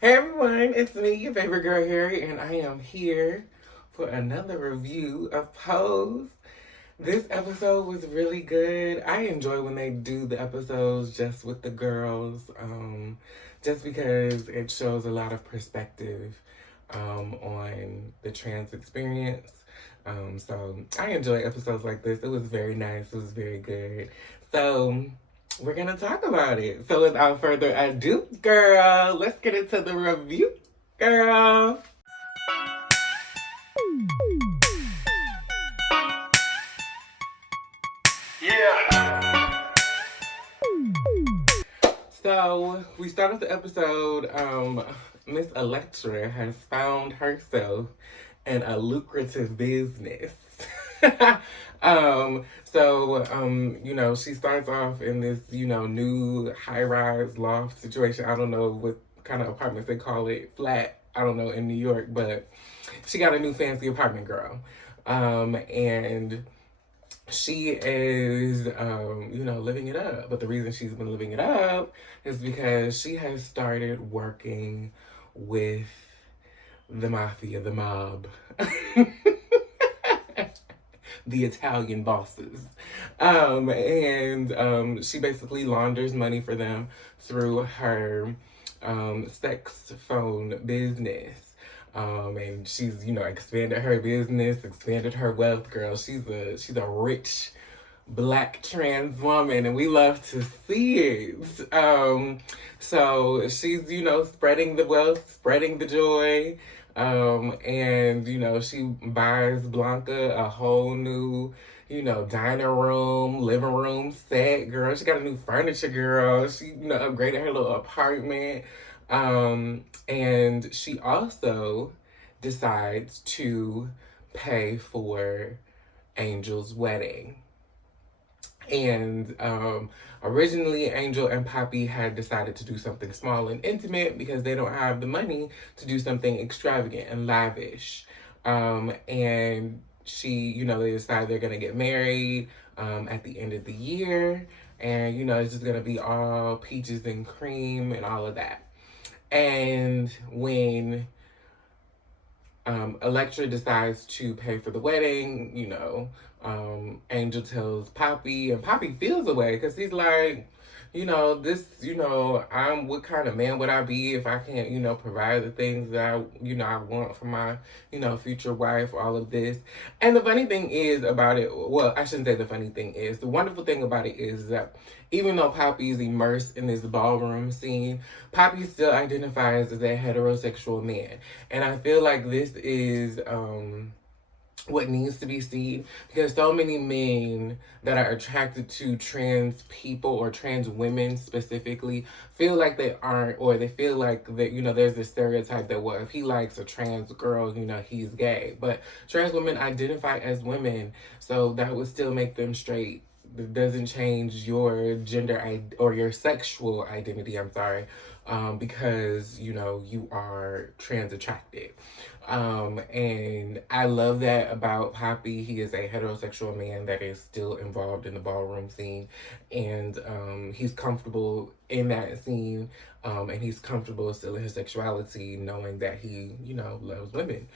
Hey everyone, it's me, your favorite girl Harry, and I am here for another review of Pose. This episode was really good. I enjoy when they do the episodes just with the girls, just because it shows a lot of perspective on the trans experience. So I enjoy episodes like this. It was very nice. It was very good. So we're gonna talk about it. So without further ado, girl, let's get into the review, girl. Yeah. So we started the episode. Miss Elektra has found herself in a lucrative business. She starts off in this, new high-rise loft situation. I don't know what kind of apartments they call it, flat, I don't know, in New York, but she got a new fancy apartment, girl. And she is, living it up. But the reason she's been living it up is because she has started working with the mafia, the mob, the Italian bosses. And she basically launders money for them through her sex phone business. And she's, expanded her business, expanded her wealth, girl. She's a rich Black trans woman, and we love to see it. So she's, spreading the wealth, spreading the joy. And she buys Blanca a whole new, dining room, living room set, girl. She got a new furniture, girl. She, upgraded her little apartment. And she also decides to pay for Angel's wedding. And originally, Angel and Papi had decided to do something small and intimate because they don't have the money to do something extravagant and lavish. And they decide they're going to get married at the end of the year. And, it's just going to be all peaches and cream and all of that. And when Elektra decides to pay for the wedding, Angel tells Papi, and Papi feels away because he's like, what kind of man would I be if I can't, provide the things that I want for my, future wife, all of this. And the funny thing is about it, well, I shouldn't say the funny thing is, the wonderful thing about it is that even though Papi is immersed in this ballroom scene, Papi still identifies as a heterosexual man. And I feel like this is, what needs to be seen, because so many men that are attracted to trans people or trans women specifically feel like they aren't, or they feel like that, there's this stereotype that, well, if he likes a trans girl, he's gay. But trans women identify as women, so that would still make them straight. It doesn't change your gender or your sexual identity, I'm sorry, because, you are trans attracted. And I love that about Papi. He is a heterosexual man that is still involved in the ballroom scene, and he's comfortable in that scene, and he's comfortable still in his sexuality, knowing that he, loves women.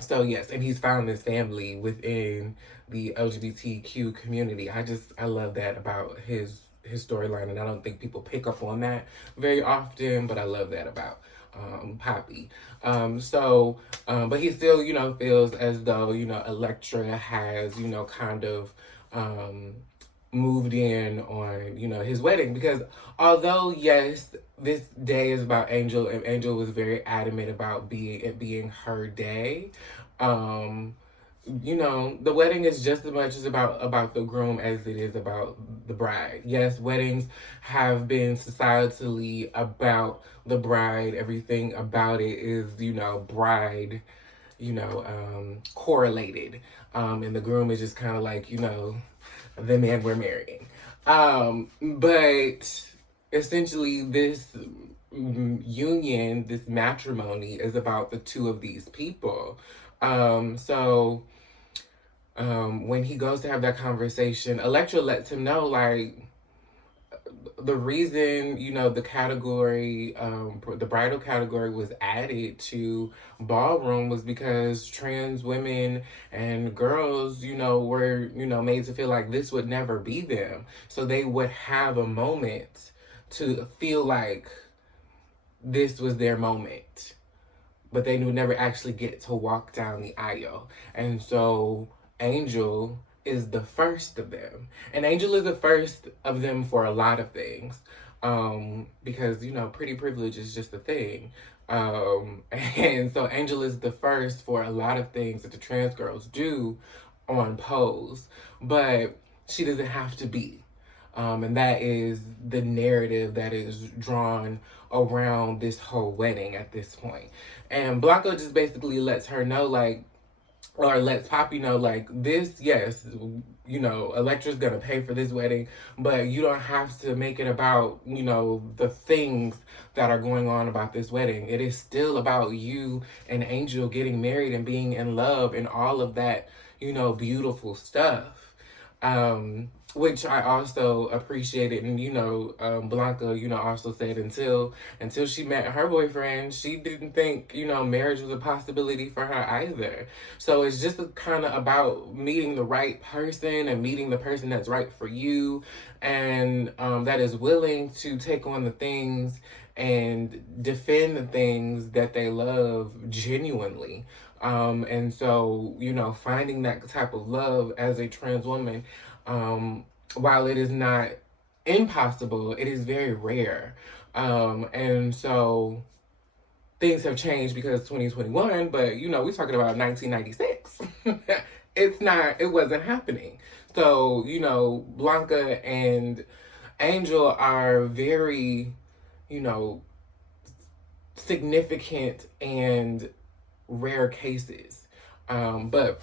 So yes, and he's found this family within the LGBTQ community. I love that about his storyline, and I don't think people pick up on that very often, but I love that about Papi. But he still, feels as though, Elektra has, kind of moved in on, his wedding, because although, yes, this day is about Angel, and Angel was very adamant about it being her day, the wedding is just as much as about the groom as it is about the bride. Yes, weddings have been societally about the bride. Everything about it is, bride, correlated. And the groom is just kind of like, the man we're marrying. But essentially this union, this matrimony is about the two of these people. When he goes to have that conversation, Elektra lets him know, like, the reason, the category, the bridal category was added to ballroom was because trans women and girls, were, made to feel like this would never be them. So they would have a moment to feel like this was their moment, but they would never actually get to walk down the aisle. And so Angel is the first of them. And Angel is the first of them for a lot of things. Because, pretty privilege is just a thing. And so Angel is the first for a lot of things that the trans girls do on Pose. But she doesn't have to be. And that is the narrative that is drawn around this whole wedding at this point. And Blanco just basically lets her know, like, or lets Papi know, like, this, yes, Elektra's gonna pay for this wedding, but you don't have to make it about, the things that are going on about this wedding. It is still about you and Angel getting married and being in love and all of that, beautiful stuff. Which I also appreciated. And, Blanca, also said until she met her boyfriend, she didn't think, marriage was a possibility for her either. So it's just kind of about meeting the right person and meeting the person that's right for you and that is willing to take on the things and defend the things that they love genuinely. And so, finding that type of love as a trans woman, while it is not impossible, it is very rare. And so things have changed because 2021, but we're talking about 1996. It wasn't happening. So, Blanca and Angel are very, significant and rare cases. But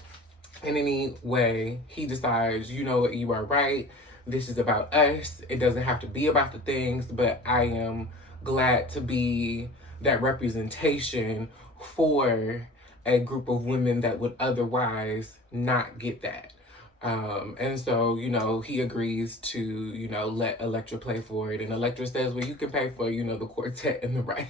in any way, he decides, you know what, you are right. This is about us. It doesn't have to be about the things, but I am glad to be that representation for a group of women that would otherwise not get that. And so, he agrees to, let Elektra play for it. And Elektra says, well, you can pay for, the quartet and the rights.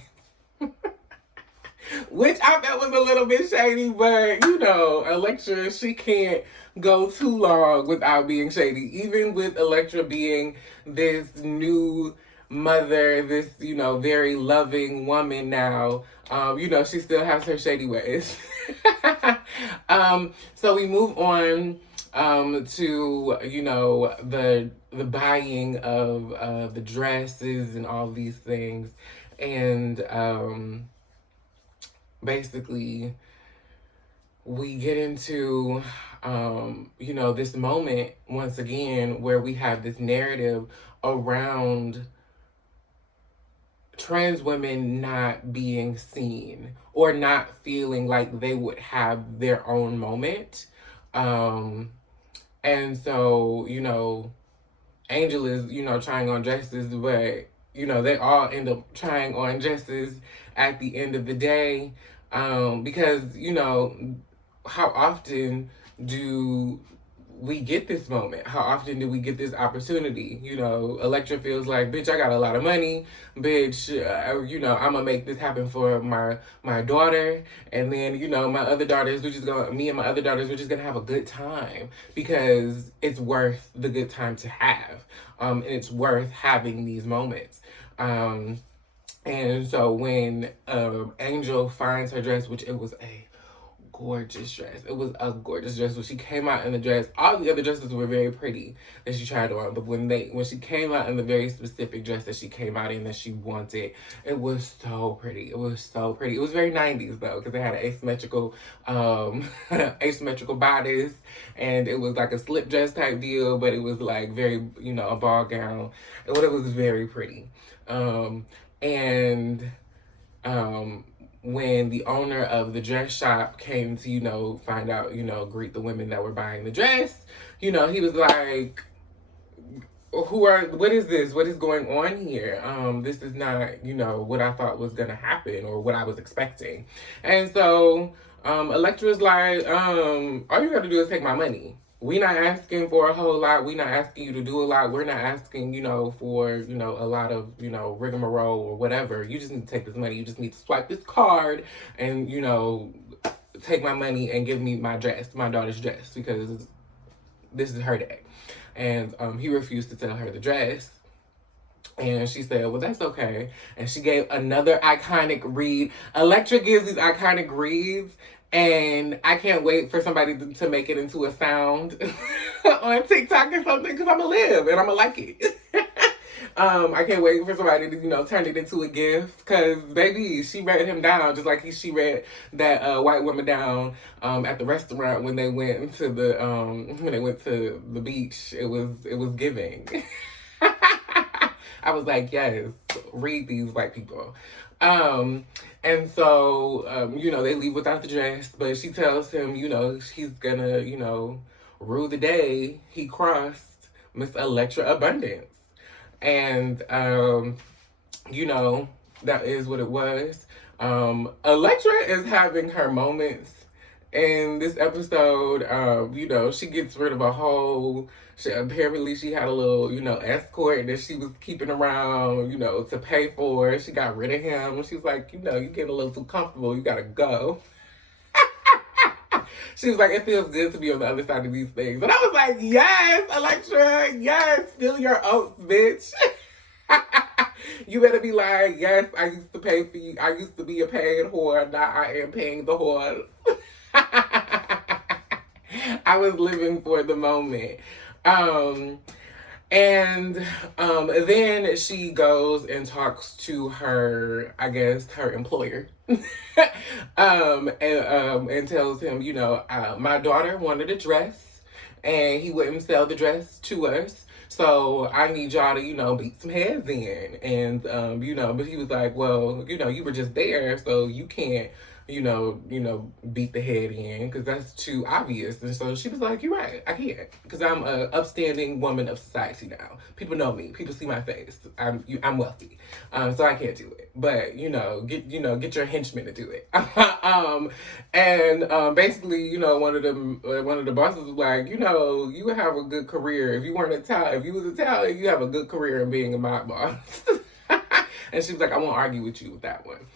Which I felt was a little bit shady, but Elektra, she can't go too long without being shady. Even with Elektra being this new mother, this, very loving woman now, she still has her shady ways. So we move on to, the buying of the dresses and all these things. And basically, we get into, this moment once again where we have this narrative around trans women not being seen or not feeling like they would have their own moment. And so, Angel is, trying on dresses, but, they all end up trying on dresses at the end of the day. Because, how often do we get this moment? How often do we get this opportunity? Elektra feels like, bitch, I got a lot of money. Bitch, I'm gonna make this happen for my daughter. And then, my other daughters, me and my other daughters, we're just gonna have a good time because it's worth the good time to have. And it's worth having these moments. And so when Angel finds her dress, which it was a gorgeous dress. It was a gorgeous dress. When she came out in the dress, all the other dresses were very pretty that she tried on. But when she came out in the very specific dress that she came out in that she wanted, it was so pretty. It was so pretty. It was very 90s though, because it had an asymmetrical asymmetrical bodice, and it was like a slip dress type deal, but it was like very, a ball gown. And it was very pretty. When the owner of the dress shop came to, find out, greet the women that were buying the dress, he was like, what is this? What is going on here? This is not, what I thought was going to happen or what I was expecting. And so, Elektra's like, all you got to do is take my money. we're not asking for a whole lot. We're not asking you to do a lot. We're not asking, for, a lot of, rigmarole or whatever. You just need to take this money. You just need to swipe this card and, take my money and give me my dress, my daughter's dress, because this is her day. And he refused to tell her the dress. And she said, well, that's okay. And she gave another iconic read. Elektra gives these iconic reads, and I can't wait for somebody to make it into a sound on TikTok or something, because I'm going to live and I'm going to like it. I can't wait for somebody to, turn it into a gift, because, baby, she read him down just like she read that white woman down at the restaurant when they went to the beach. It was giving. I was like, yes, read these white people. And so, they leave without the dress, but she tells him, she's gonna, rue the day he crossed Miss Elektra Abundance. And, that is what it was. Elektra is having her moments in this episode. She gets rid of a whole... Apparently she had a little, escort that she was keeping around, to pay for. She got rid of him. She's like, you getting a little too comfortable. You gotta go. She was like, it feels good to be on the other side of these things. And I was like, yes, Elektra, yes, spill your oats, bitch. You better be like, yes, I used to pay for you. I used to be a paid whore. Now I am paying the whore. I was living for the moment. Then she goes and talks to her, I guess, her employer, and tells him, my daughter wanted a dress and he wouldn't sell the dress to us. So I need y'all to, beat some heads in. And, but he was like, well, you were just there, so you can't, beat the head in, because that's too obvious. And so she was like, you're right, I can't, because I'm an upstanding woman of society now. People know me. People see my face. I'm wealthy, so I can't do it. But get your henchmen to do it. Basically, one of the bosses was like, you would have a good career if you weren't Italian. If you was Italian, you have a good career in being a mob boss. And she was like, I won't argue with you with that one.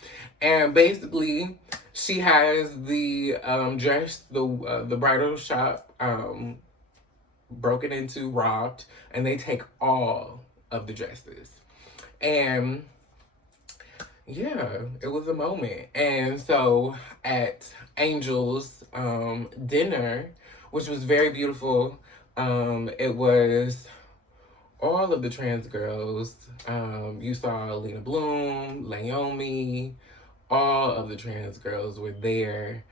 And basically, she has the dress, the bridal shop broken into, robbed, and they take all of the dresses. And yeah, it was a moment. And so at Angel's dinner, which was very beautiful, it was all of the trans girls. You saw Lena Bloom, Naomi, all of the trans girls were there,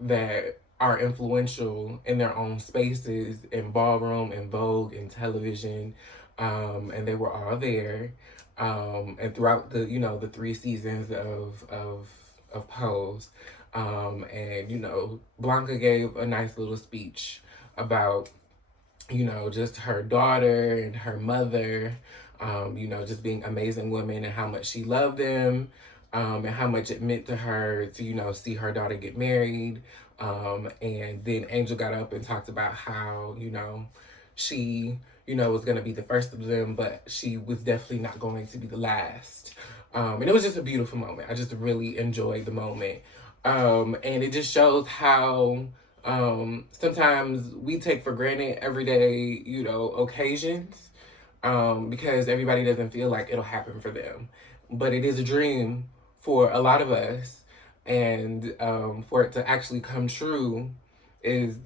that are influential in their own spaces, in ballroom, in Vogue, in television, and they were all there. And throughout the 3 seasons of Pose, and Blanca gave a nice little speech about just her daughter and her mother, just being amazing women, and how much she loved them, and how much it meant to her to, see her daughter get married. And then Angel got up and talked about how, she, was going to be the first of them, but she was definitely not going to be the last. And it was just a beautiful moment. I just really enjoyed the moment. And it just shows how sometimes we take for granted everyday, occasions, because everybody doesn't feel like it'll happen for them. But it is a dream for a lot of us. And for it to actually come true is,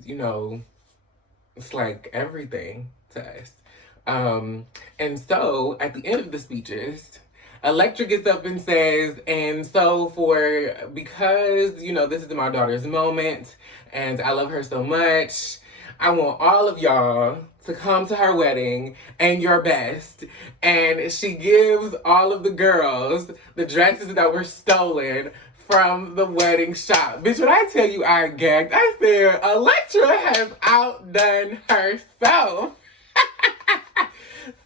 it's like everything to us. And so at the end of the speeches, Elektra gets up and says, and so because, this is my daughter's moment and I love her so much, I want all of y'all to come to her wedding and your best. And she gives all of the girls the dresses that were stolen from the wedding shop. Bitch, when I tell you I gagged, I said, Elektra has outdone herself.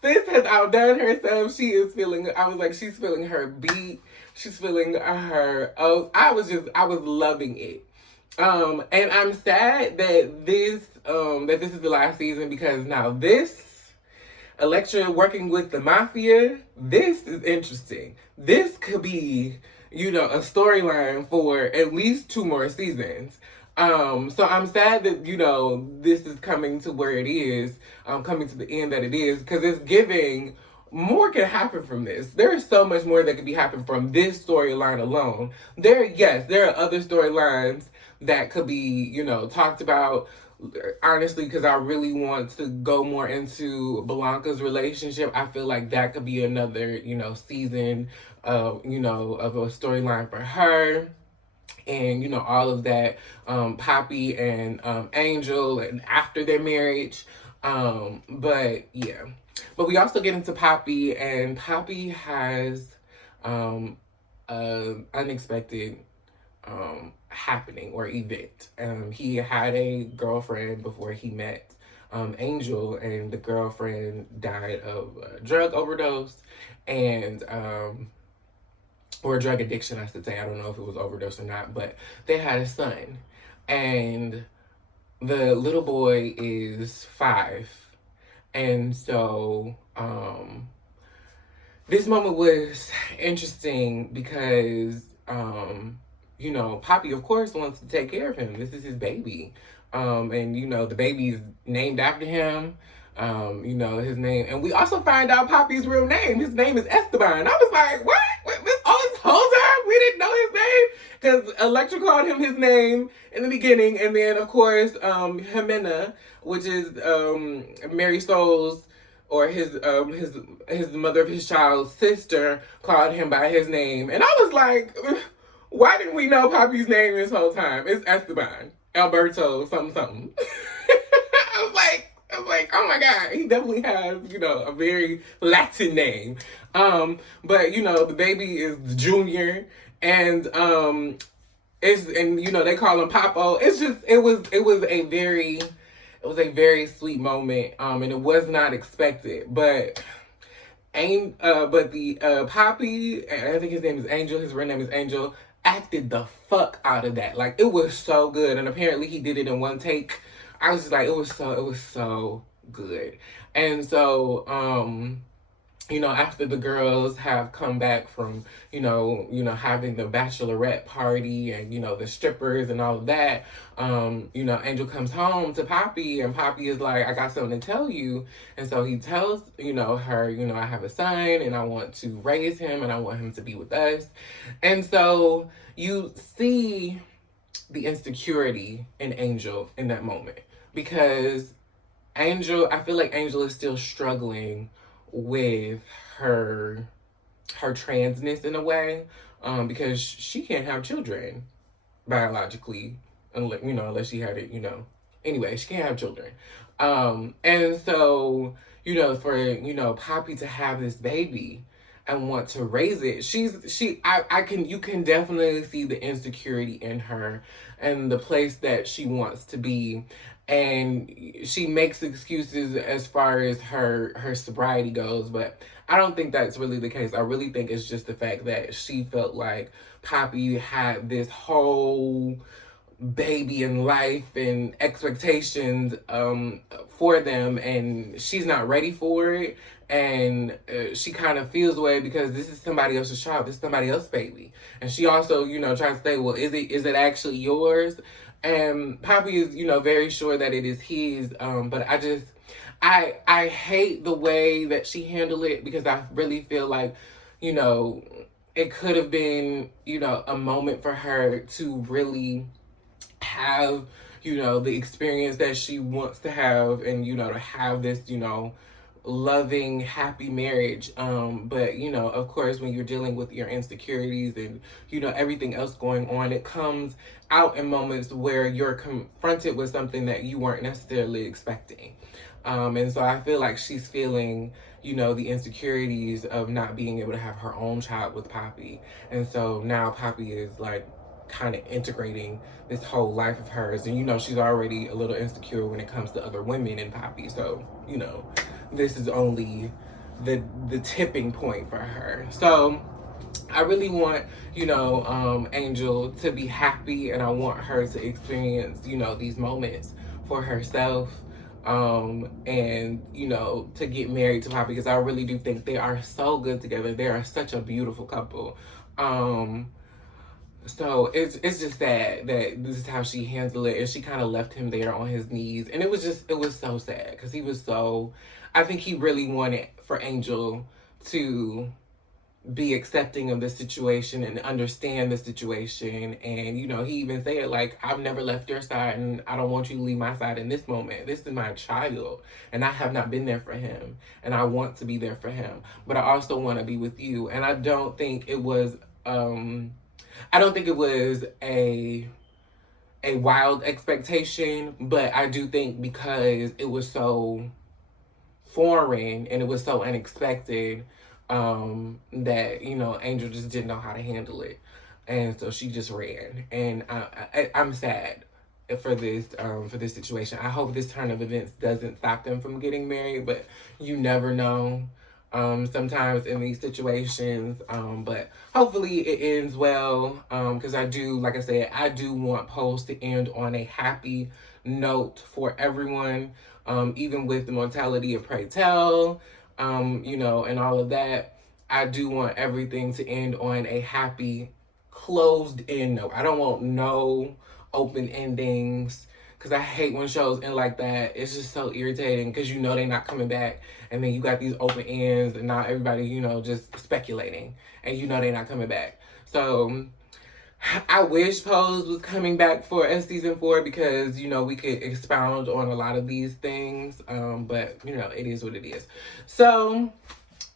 Sis has outdone herself. She is feeling, I was like, she's feeling her beat. She's feeling her oath. I was loving it. And I'm sad that this is the last season, because now this Elektra working with the mafia, this is interesting. This could be, a storyline for at least 2 more seasons. So I'm sad that, this is coming to where it is, coming to the end that it is, because it's giving more can happen from this. There is so much more that could be happening from this storyline alone. There are other storylines that could be, talked about, honestly, because I really want to go more into Blanca's relationship. I feel like that could be another, season of, of a storyline for her. And, all of that, Papi and Angel, and after their marriage. But yeah. But we also get into Papi, and Papi has unexpected happening or event. He had a girlfriend before he met Angel, and the girlfriend died of a drug overdose and or drug addiction, I should say. I don't know if it was overdose or not, but they had a son, and the little boy is 5. And so this moment was interesting because Papi, of course, wants to take care of him. This is his baby. And the baby's named after him. His name, and we also find out Papi's real name. His name is Esteban. I was like, what? All this whole time we didn't know his name? Because Elektra called him his name in the beginning, and then of course Jimena, which is Mary Souls, or his mother of his child's sister, called him by his name. And I was like, why didn't we know Papi's name this whole time? It's Esteban, Alberto, something. I was like, oh my God, he definitely has, a very Latin name. But the baby is Junior, and they call him Papo. It's just it was a very sweet moment, and it was not expected. But the Papi, I think his name is Angel, his real name is Angel, acted the fuck out of that. Like, it was so good, and apparently he did it in one take. I was just like, it was so good. And so after the girls have come back from, having the bachelorette party and, the strippers and all of that, Angel comes home to Papi, and Papi is like, I got something to tell you. And so he tells, her, I have a son and I want to raise him and I want him to be with us. And so you see the insecurity in Angel in that moment, because I feel like Angel is still struggling with her transness in a way, because she can't have children biologically, unless she had it, Anyway, she can't have children. And so, for, Papi to have this baby and want to raise it, you can definitely see the insecurity in her and the place that she wants to be. And she makes excuses as far as her sobriety goes, but I don't think that's really the case. I really think it's just the fact that she felt like Papi had this whole baby and life and expectations for them, and she's not ready for it. And she kind of feels the way because this is somebody else's child, this is somebody else's baby. And she also, tries to say, well, is it actually yours? And Papi is, very sure that it is his. But I hate the way that she handled it, because I really feel like, it could have been, a moment for her to really have, the experience that she wants to have, and, to have this, loving, happy marriage. But, of course, when you're dealing with your insecurities and, everything else going on, it comes out in moments where you're confronted with something that you weren't necessarily expecting. And so I feel like she's feeling, the insecurities of not being able to have her own child with Papi. And so now Papi is like kind of integrating this whole life of hers. And, she's already a little insecure when it comes to other women and Papi. So, this is only the tipping point for her. So I really want, Angel to be happy, and I want her to experience, these moments for herself. And to get married to Papi, because I really do think they are so good together. They are such a beautiful couple. So it's just sad that this is how she handled it, and she kind of left him there on his knees, and it was so sad because I think he really wanted for Angel to be accepting of the situation and understand the situation. And he even said, like, I've never left your side, and I don't want you to leave my side in this moment. This is my child, and I have not been there for him, and I want to be there for him, but I also want to be with you. And I don't think it was a wild expectation, but I do think because it was so foreign and it was so unexpected, that Angel just didn't know how to handle it, and so she just ran. And I'm sad for this situation. I hope this turn of events doesn't stop them from getting married, but you never know. Sometimes in these situations, but hopefully it ends well, because I do, like I said, I do want Pose to end on a happy note for everyone, even with the mortality of Pray Tell, and all of that. I do want everything to end on a happy, closed-in note. I don't want no open endings, because I hate when shows end like that. It's just so irritating, because they're not coming back, and then you got these open ends, and now everybody, just speculating, and they're not coming back. So I wish Pose was coming back for a season 4, because we could expound on a lot of these things, but it is what it is. So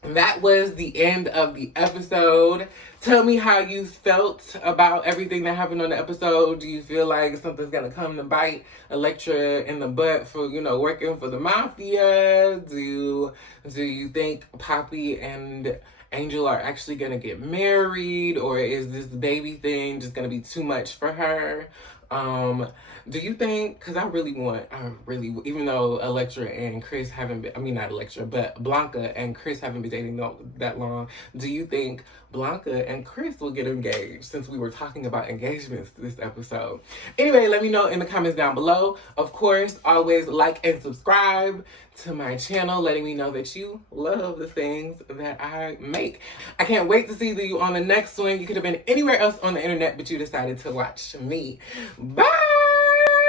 that was the end of the episode. Tell me how you felt about everything that happened on the episode. Do you feel like something's gonna come to bite Elektra in the butt for working for the mafia? Do you think Papi and Angel are actually gonna get married, or is this baby thing just gonna be too much for her? Do you think, because I really, even though Elektra and Chris haven't been, I mean, not Elektra, but Blanca and Chris haven't been dating that long, do you think Blanca and Chris will get engaged, since we were talking about engagements this episode? Anyway, let me know in the comments down below. Of course, always like and subscribe to my channel, letting me know that you love the things that I make. I can't wait to see you on the next one. You could have been anywhere else on the internet, but you decided to watch me. Bye!